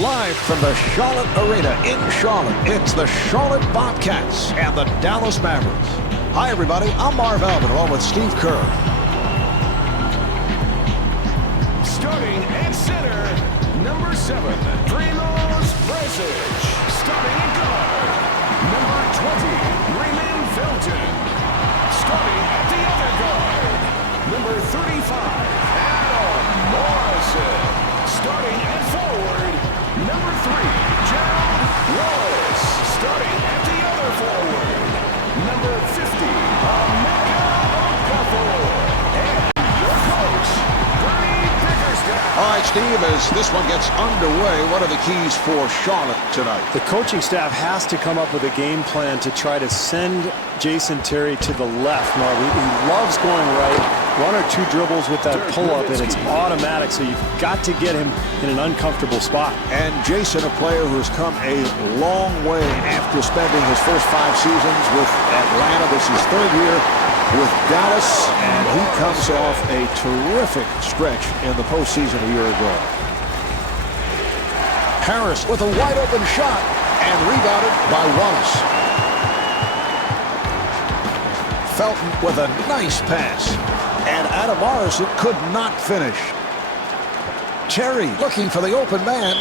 Live from the Charlotte Arena in Charlotte, it's the Charlotte Bobcats and the Dallas Mavericks. Hi, everybody. I'm Marv Albin, along with Steve Kerr. Starting at center, number 7, Primoz Brasic. Starting at guard, number 20, Raymond Felton. Starting at the other guard, number 35, Adam Morrison. Starting at forward, number 3, Gerald Wallace. Starting at the other forward, number 50, Emeka Okafor. And your coach, Bernie Bickerstaff. All right, Steve, as this one gets underway, what are the keys for Charlotte tonight? The coaching staff has to come up with a game plan to try to send Jason Terry to the left. Marv, he loves going right. 1 or 2 dribbles with that pull-up, and it's automatic, so you've got to get him in an uncomfortable spot. And Jason, a player who's come a long way after spending his first 5 seasons with Atlanta. This is his 3rd year with Dallas, and he comes off a terrific stretch in the postseason a year ago. Harris with a wide-open shot, and rebounded by Wallace. Felton with a nice pass. And Adam Morrison could not finish. Terry looking for the open man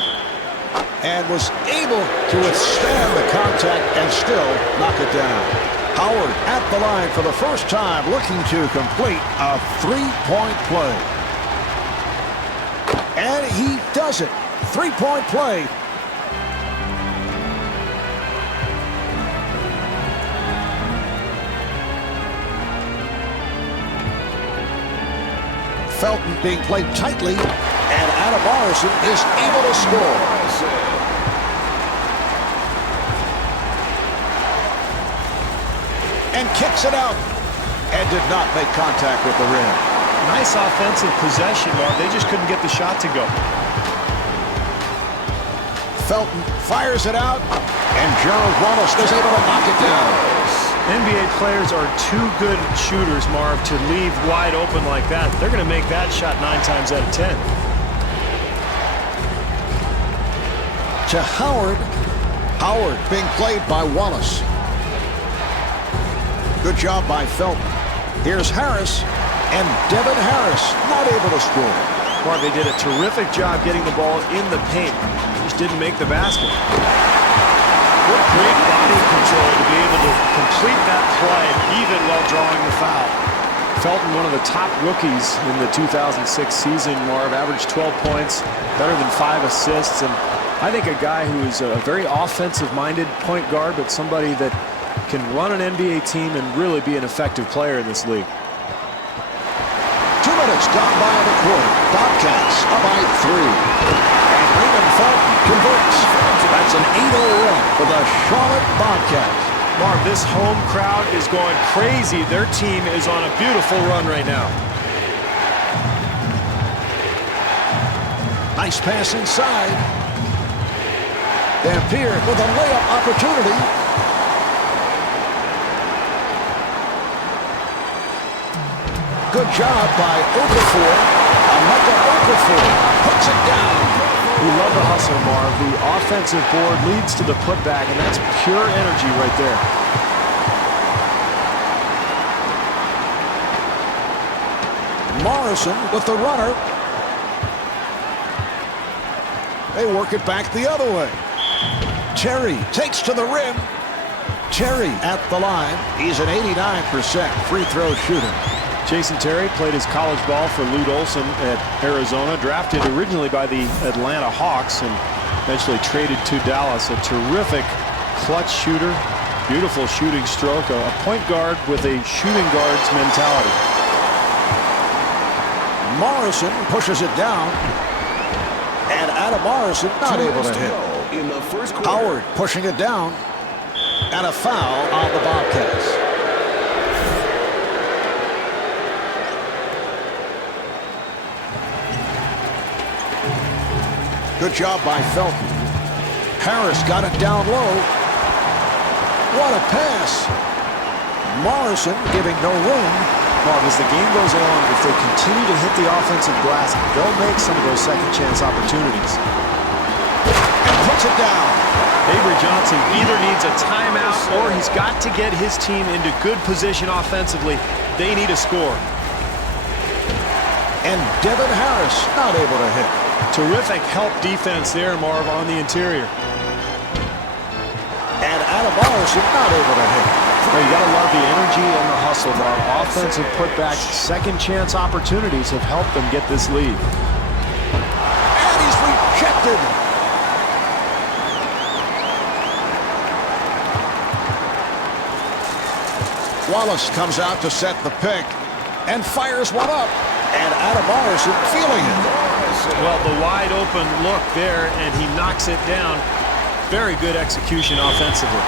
and was able to withstand the contact and still knock it down. Howard at the line for the first time, looking to complete a 3-point play. And he does it. 3-point play. Felton being played tightly, and Adam Morrison is able to score. And kicks it out, and did not make contact with the rim. Nice offensive possession, Marv. They just couldn't get the shot to go. Felton fires it out, and Gerald Wallace is able to knock it down. NBA players are too good shooters, Marv, to leave wide open like that. They're going to make that shot 9 times out of 10. To Howard. Howard being played by Wallace. Good job by Felton. Here's Harris, and Devin Harris not able to score. Marv, they did a terrific job getting the ball in the paint. Just didn't make the basket. What great body control to be able to complete that play even while drawing the foul. Felton, one of the top rookies in the 2006 season, Marv, averaged 12 points, better than 5 assists, and I think a guy who is a very offensive-minded point guard, but somebody that can run an NBA team and really be an effective player in this league. 2 minutes gone by in the quarter. Bobcats up by 3. And Raymond Felton converts. That's an 8-0 run for the Charlotte Bobcats. Marv, this home crowd is going crazy. Their team is on a beautiful run right now. Nice pass inside. Dampier with a layup opportunity. Good job by Okafor. Emeka Okafor puts it down. We love the hustle, Marv. The offensive board leads to the putback, and that's pure energy right there. Morrison with the runner. They work it back the other way. Terry takes to the rim. Terry at the line. He's an 89% free throw shooter. Jason Terry played his college ball for Lute Olson at Arizona, drafted originally by the Atlanta Hawks and eventually traded to Dallas. A terrific clutch shooter, beautiful shooting stroke, a point guard with a shooting guard's mentality. Morrison pushes it down, and Adam Morrison not able to hit. In the first quarter. Howard pushing it down, and a foul on the Bobcats. Good job by Felton. Harris got it down low. What a pass. Morrison giving no room. Marv, as the game goes along, if they continue to hit the offensive glass, they'll make some of those second chance opportunities. it down. Avery Johnson either needs a timeout or he's got to get his team into good position offensively. They need a score. And Devin Harris not able to hit. Terrific help defense there, Marv, on the interior. And Adam Morrison not able to hit. Well, you got to love the energy and the hustle, Marv. Offensive putbacks, second chance opportunities have helped them get this lead. And he's rejected. Wallace comes out to set the pick and fires one up. And Adam Morrison feeling it. Well, the wide open look there, and he knocks it down. Very good execution offensively.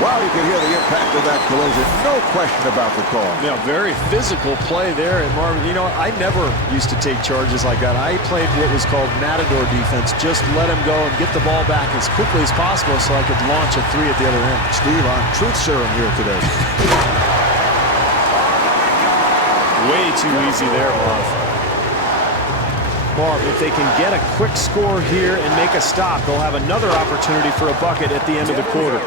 Well, you can hear the impact of that collision. No question about the call. Yeah, very physical play there. And Marvin, you know, I never used to take charges like that. I played what was called matador defense. Just let him go and get the ball back as quickly as possible so I could launch a three at the other end. Steve on truth serum here today. Way too easy there, Marv. Marv, if they can get a quick score here and make a stop, they'll have another opportunity for a bucket at the end of the quarter.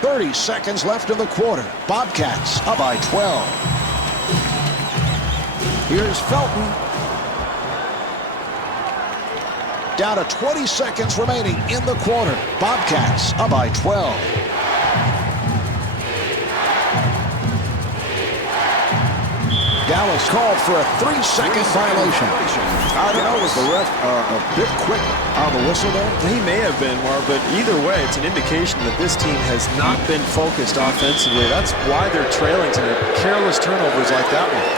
30 seconds left in the quarter. Bobcats up by 12. Here's Felton. Down to 20 seconds remaining in the quarter. Bobcats up by 12. Dallas called for a 3-second violation. I don't know, was the ref a bit quick on the whistle there? He may have been, Marv, but either way, it's an indication that this team has not been focused offensively. That's why they're trailing to careless turnovers like that one.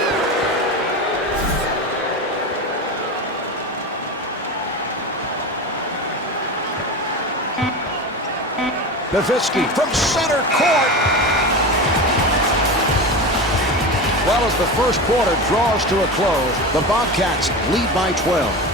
Nowitzki from center court. Well, as the first quarter draws to a close, the Bobcats lead by 12.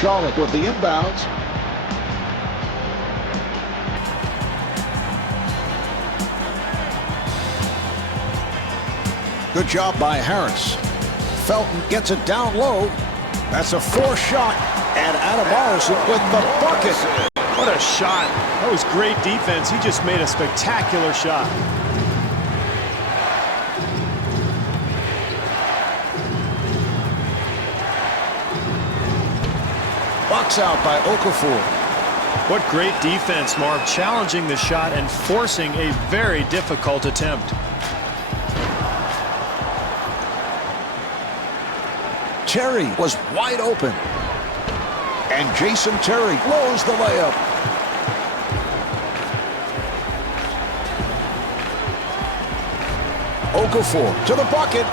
Charlotte with the inbounds. Good job by Harris. Felton gets it down low. That's a forced shot. And Adam Morrison with the bucket. What a shot. That was great defense. He just made a spectacular shot. Box out by Okafor. What great defense, Marv, challenging the shot and forcing a very difficult attempt. Terry was wide open. And Jason Terry blows the layup. Okafor to the bucket.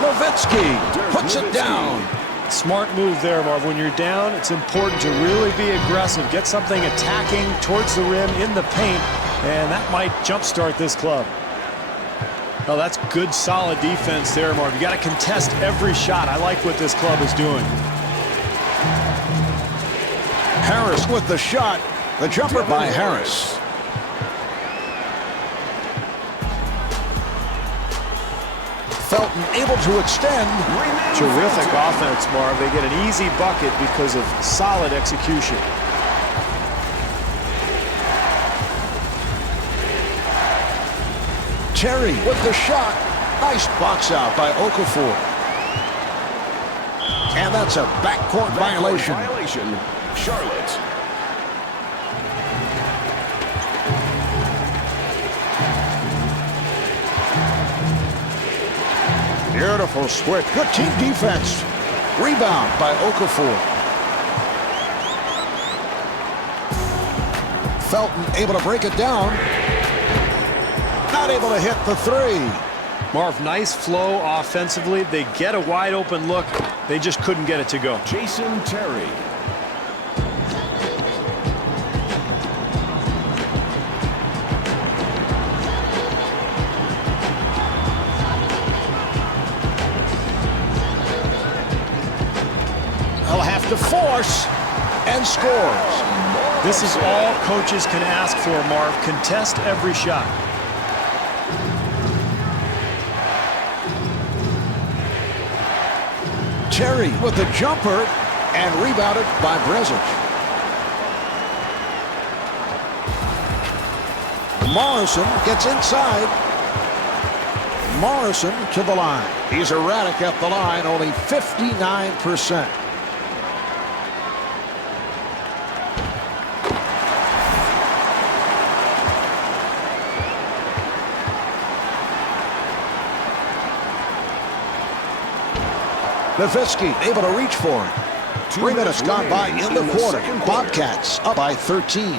Nowitzki puts it down. Smart move there, Marv. When you're down, it's important to really be aggressive. Get something attacking towards the rim in the paint, and that might jumpstart this club. Oh, that's good, solid defense there, Marv. You got to contest every shot. I like what this club is doing. Harris with the shot. The jumper by Harris. Felton able to extend. Terrific offense, Marv. They get an easy bucket because of solid execution. Terry with the shot. Nice box out by Okafor. And that's a backcourt violation. Charlotte. Beautiful switch. Good team defense. Rebound by Okafor. Felton able to break it down. Not able to hit the three. Marv, nice flow offensively. They get a wide open look. They just couldn't get it to go. Jason Terry. He'll have to force and scores. This is all coaches can ask for, Marv. Contest every shot. Terry with the jumper and rebounded by Brezic. Morrison gets inside. Morrison to the line. He's erratic at the line, only 59%. Nowitzki able to reach for it. 3 minutes gone by in the quarter. Bobcats up by 13.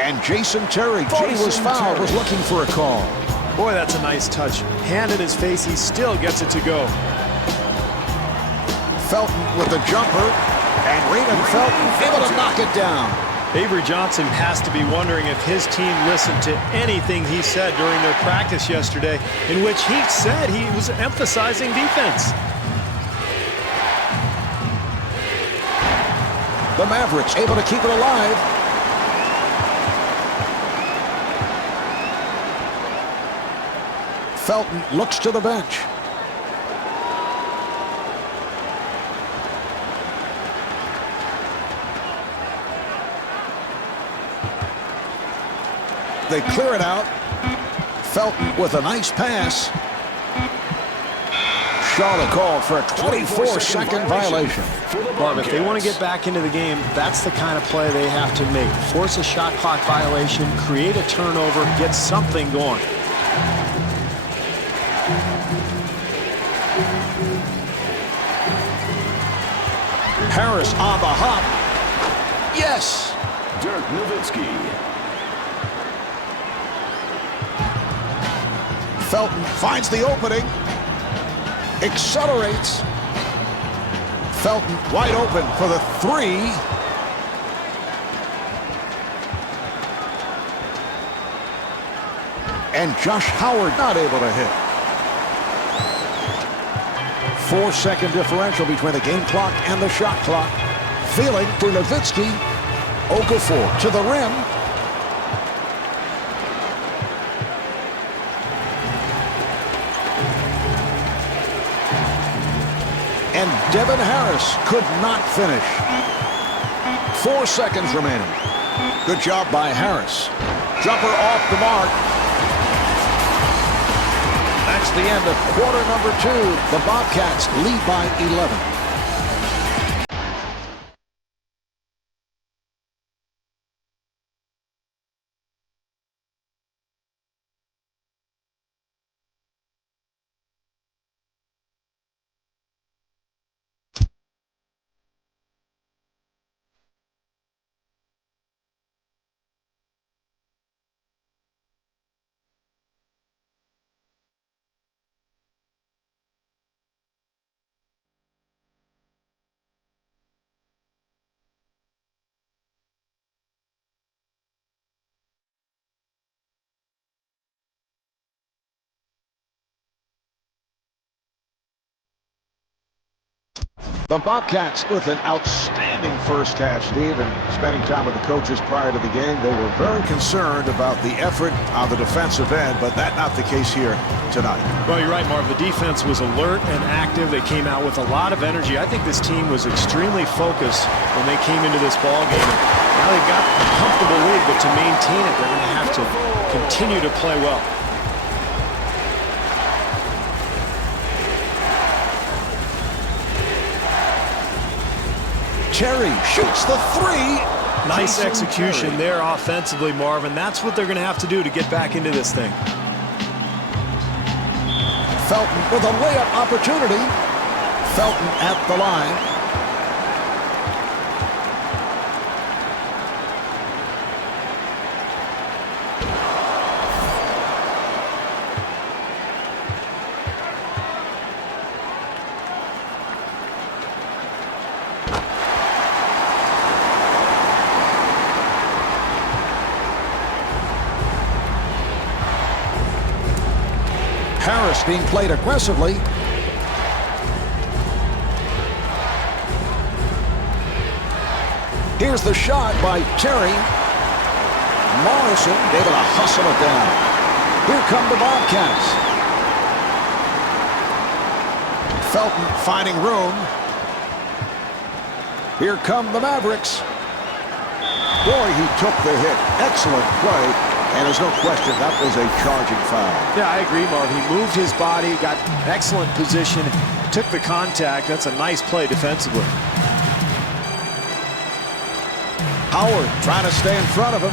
And Jason Terry thought he was fouled, was looking for a call. Boy, that's a nice touch. Hand in his face, he still gets it to go. Felton with the jumper. And Raymond Felton able to knock it down. Avery Johnson has to be wondering if his team listened to anything he said during their practice yesterday, in which he said he was emphasizing defense. The Mavericks able to keep it alive. Felton looks to the bench. They clear it out. Felton with a nice pass. Charlotte called for a 24-second violation. Marv, if they want to get back into the game, that's the kind of play they have to make. Force a shot clock violation, create a turnover, get something going. Harris on the hop. Yes. Dirk Nowitzki. Felton finds the opening. Accelerates. Felton wide open for the three. And Josh Howard not able to hit. 4-second differential between the game clock and the shot clock. Feeling for Nowitzki. Okafor to the rim. And Devin Harris could not finish. 4 seconds remaining. Good job by Harris. Jumper off the mark. That's the end of quarter number 2. The Bobcats lead by 11. The Bobcats with an outstanding first half, Steve, and spending time with the coaches prior to the game, they were very concerned about the effort on the defensive end, but that's not the case here tonight. Well, you're right, Marv. The defense was alert and active. They came out with a lot of energy. I think this team was extremely focused when they came into this ball game. Now they've got a comfortable lead, but to maintain it, they're going to have to continue to play well. Terry shoots the three. Nice execution there offensively, Marvin. That's what they're going to have to do to get back into this thing. Felton with a layup opportunity. Felton at the line. Harris being played aggressively. Here's the shot by Terry. Morrison able to hustle it down. Here come the Bobcats. Felton finding room. Here come the Mavericks. Boy, he took the hit. Excellent play. And there's no question that was a charging foul. Yeah, I agree, Marv. He moved his body, got excellent position, took the contact. That's a nice play defensively. Howard trying to stay in front of him.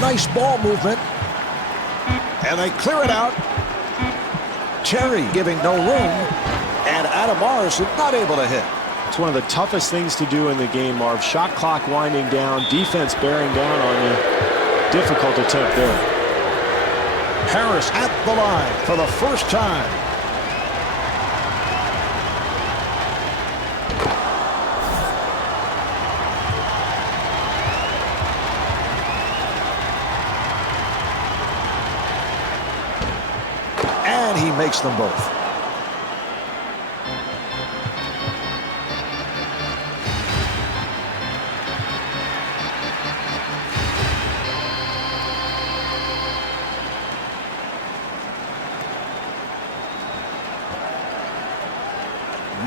Nice ball movement. And they clear it out. Terry giving no room. And Adam Morrison not able to hit. It's one of the toughest things to do in the game, Marv. Shot clock winding down, defense bearing down on you. Difficult attempt there. Harris at the line for the first time. And he makes them both.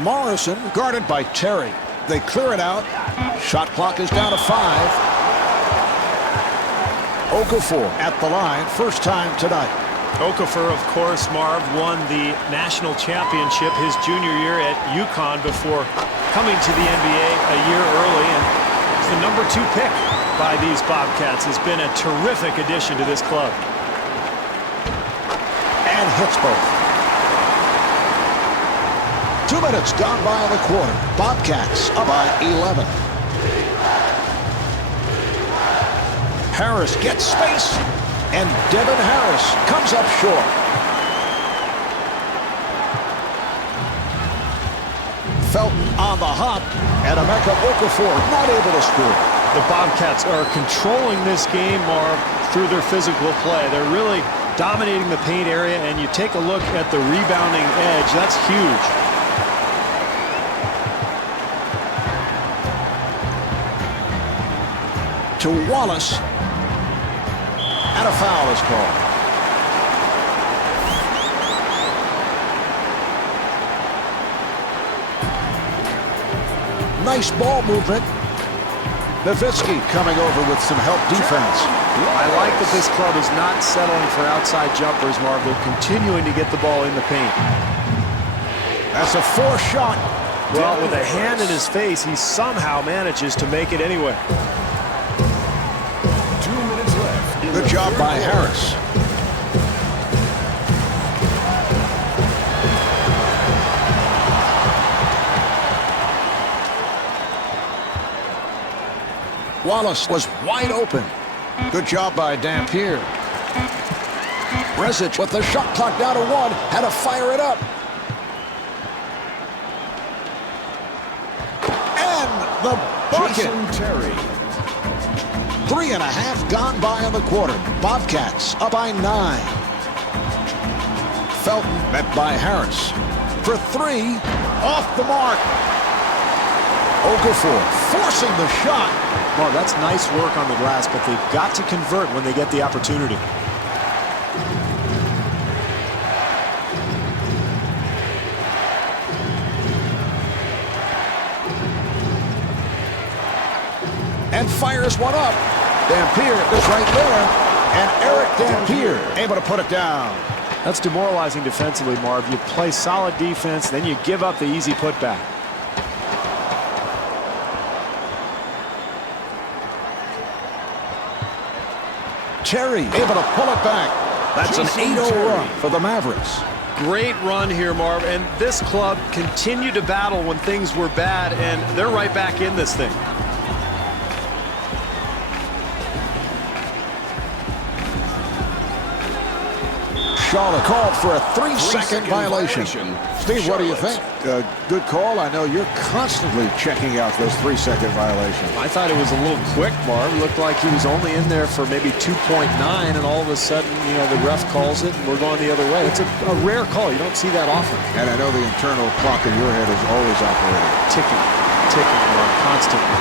Morrison guarded by Terry. They clear it out. Shot clock is down to 5. Okafor at the line, first time tonight. Okafor, of course, Marv, won the national championship his junior year at UConn before coming to the NBA a year early. And it's the #2 pick by these Bobcats. Has been a terrific addition to this club. And hits both. 2 minutes gone by in the quarter. Bobcats up by 11. Harris gets space. And Devin Harris comes up short. Felton on the hop. And Emeka Okafor not able to score. The Bobcats are controlling this game, Marv, through their physical play. They're really dominating the paint area, and you take a look at the rebounding edge. That's huge. To Wallace. And a foul is called. Nice ball movement. Nowitzki coming over with some help defense. I like that this club is not settling for outside jumpers, Marv. They're continuing to get the ball in the paint. That's a forced shot. Well, with a hand in his face, he somehow manages to make it anyway. 2 minutes left. Good job by Harris. Wallace was wide open. Good job by Dampier. Bresic with the shot clock down to 1. Had to fire it up. And the bucket. Terry. 3.5 gone by in the quarter. Bobcats up by 9. Felton met by Harris. For 3. Off the mark. Okafor forcing the shot. Well, that's nice work on the glass, but they've got to convert when they get the opportunity. And fires one up. Dampier is right there. And Eric Dampier able to put it down. That's demoralizing defensively, Marv. You play solid defense, then you give up the easy putback. Terry able to pull it back. That's an 8-0 run for the Mavericks. Great run here, Marv. And this club continued to battle when things were bad, and they're right back in this thing. Charlotte called for a 3-second violation. Steve, what do you think? Good call. I know you're constantly checking out those 3-second violations. I thought it was a little quick, Marv. It looked like he was only in there for maybe 2.9, and all of a sudden, the ref calls it, and we're going the other way. It's a rare call. You don't see that often. And I know the internal clock in your head is always operating. Ticking, Marv, constantly.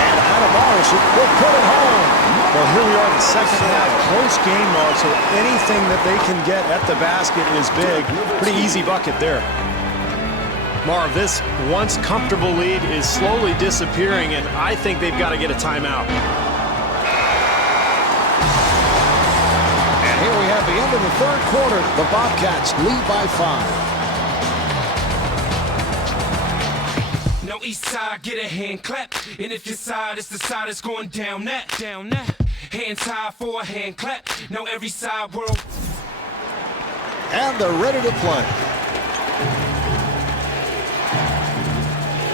And Adam Morrison will put it home. Well, here we are in the second half. Close game, Marv, so anything that they can get at the basket is big. Pretty easy bucket there. Marv, this once comfortable lead is slowly disappearing, and I think they've got to get a timeout. And here we have the end of the third quarter. The Bobcats lead by 5. Now east side, get a hand clap. And if your side is the side that's going down that. Hands high for a hand clap. Now every side world. And they're ready to play.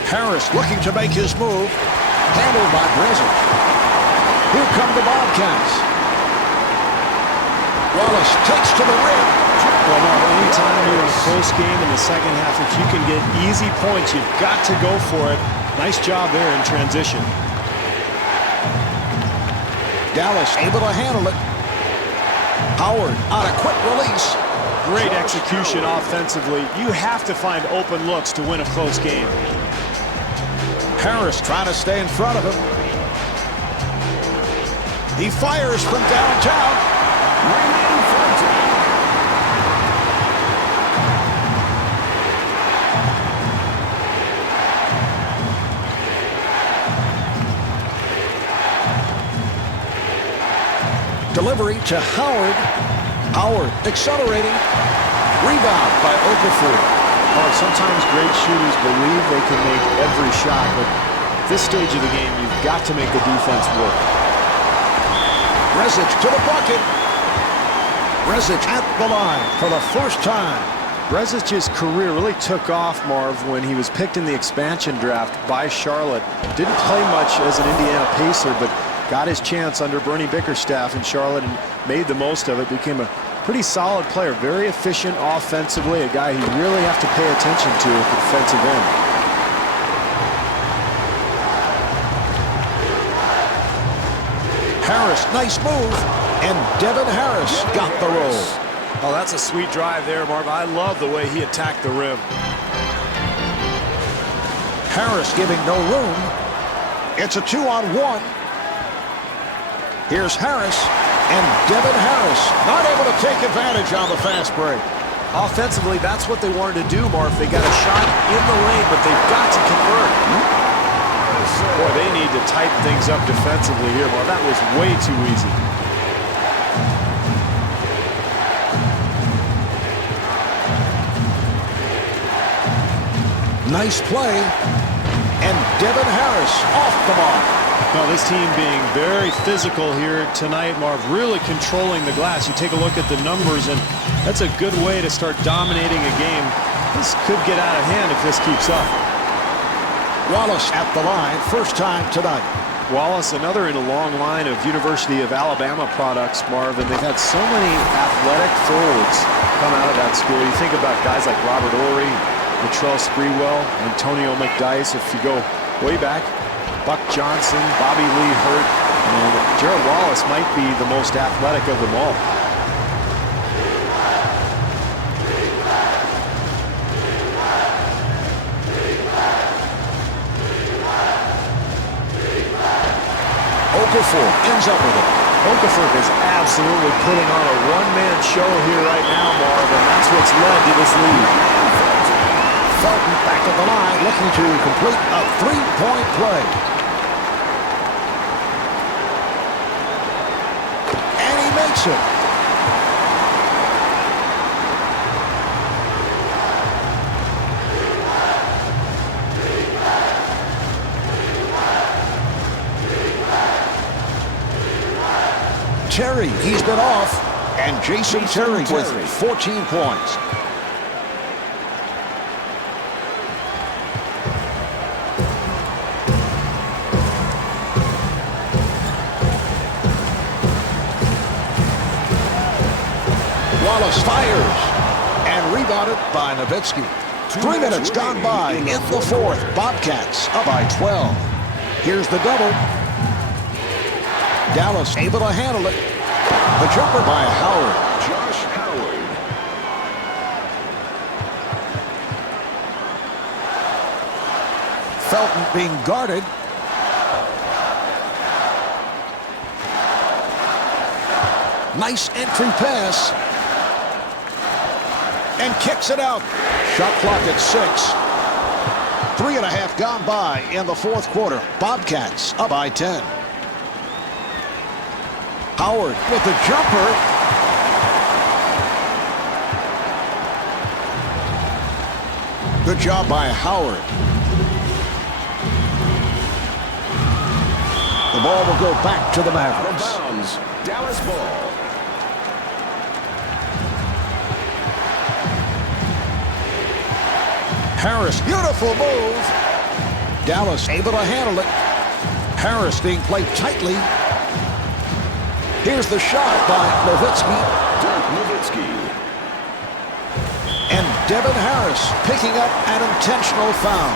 Harris looking to make his move. Handled by Brezich. Here come the Bobcats. Wallace takes to the rim. Well, Marv, anytime you're in a close game in the second half, if you can get easy points, you've got to go for it. Nice job there in transition. Dallas able to handle it. Howard on a quick release. Great execution offensively. You have to find open looks to win a close game. Harris trying to stay in front of him. He fires from downtown. Delivery to Howard. Howard accelerating. Rebound by Okafor. Sometimes great shooters believe they can make every shot, but at this stage of the game, you've got to make the defense work. Brezich to the bucket. Brezich at the line for the first time. Brezich's career really took off, Marv, when he was picked in the expansion draft by Charlotte. Didn't play much as an Indiana Pacer, but got his chance under Bernie Bickerstaff in Charlotte and made the most of it. Became a pretty solid player, very efficient offensively, a guy you really have to pay attention to at the defensive end. Harris, nice move, and Devin Harris got the roll. Oh, that's a sweet drive there, Marv. I love the way he attacked the rim. Harris giving no room. It's a 2-on-1. Here's Harris, and Devin Harris not able to take advantage on the fast break. Offensively, that's what they wanted to do, Marv. They got a shot in the lane, but they've got to convert. Boy, they need to tighten things up defensively here, Marv. That was way too easy. Nice play, and Devin Harris off the mark. Well, this team being very physical here tonight, Marv, really controlling the glass. You take a look at the numbers, and that's a good way to start dominating a game. This could get out of hand if this keeps up. Wallace at the line, first time tonight. Wallace, another in a long line of University of Alabama products, Marv, and they've had so many athletic forwards come out of that school. You think about guys like Robert Ory, Latrell Sprewell, Antonio McDyess, if you go way back. Buck Johnson, Bobby Lee Hurt, and Gerald Wallace might be the most athletic of them all. Okafor ends up with it. Okafor is absolutely putting on a one-man show here right now, Marv, and that's what's led to this lead. Felton back at the line, looking to complete a three-point play. And he makes it. Terry, he's been off, and Jason Terry with 14 points. Dallas fires. And rebounded by Nowitzki. 3 minutes gone by in the fourth. Bobcats up by 12. Here's the double. Dallas able to handle it. The jumper by Howard. Josh Howard. Felton being guarded. Nice entry pass. And kicks it out. Shot clock at 6. 3.5 gone by in the fourth quarter. Bobcats up by 10. Howard with the jumper. Good job by Howard. The ball will go back to the Out of Mavericks. bounds. Dallas ball. Harris, beautiful move. Dallas able to handle it. Harris being played tightly. Here's the shot by Nowitzki. Dirk Nowitzki. And Devin Harris picking up an intentional foul.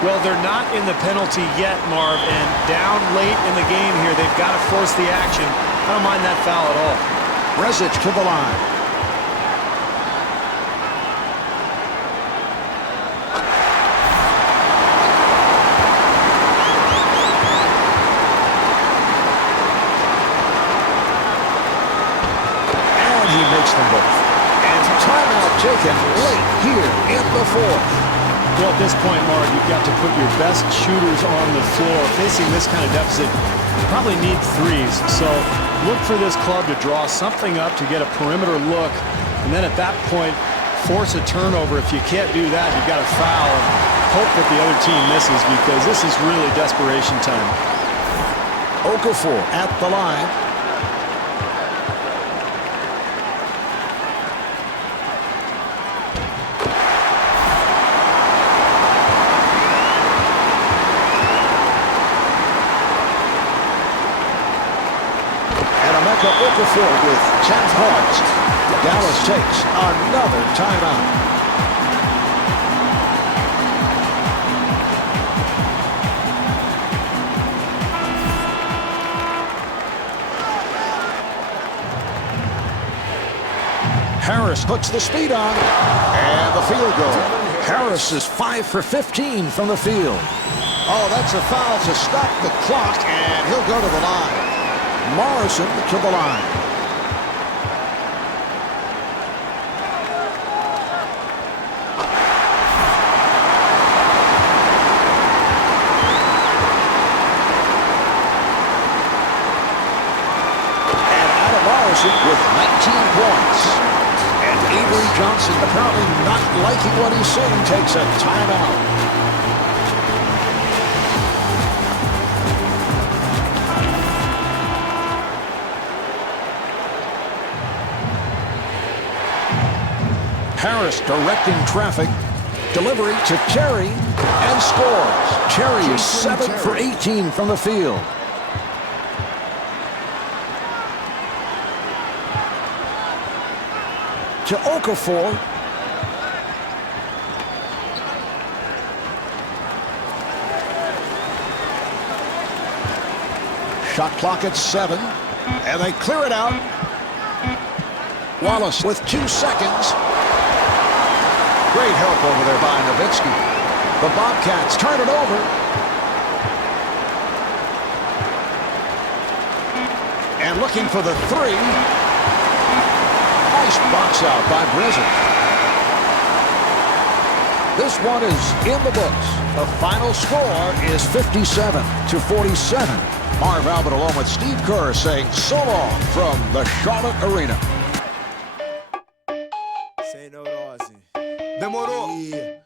Well, they're not in the penalty yet, Marv, and down late in the game here, they've got to force the action. I don't mind that foul at all. Rezic to the line. And he makes them both. And timeout taken late here in the fourth. Well, at this point, Marv, you've got to put your best shooters on the floor. Facing this kind of deficit, you probably need threes. So look for this club to draw something up to get a perimeter look. And then at that point, force a turnover. If you can't do that, you've got to foul and hope that the other team misses, because this is really desperation time. Okafor at the line. Okafor with 10 points. Dallas takes another timeout. Harris puts the speed on. And the field goal. Harris is 5 for 15 from the field. Oh, that's a foul to stop the clock, and he'll go to the line. Morrison to the line. And Adam Morrison with 19 points. And Avery Johnson, apparently not liking what he's seeing, takes a timeout. Harris directing traffic. Delivery to Terry and scores. Terry is 7 for 18 from the field. To Okafor. Shot clock at 7. And they clear it out. Wallace with 2 seconds. Great help over there by Nowitzki. The Bobcats turn it over. And looking for the 3. Nice box out by Rezic. This one is in the books. The final score is 57-47. Marv Albert along with Steve Kerr saying so long from the Charlotte Arena.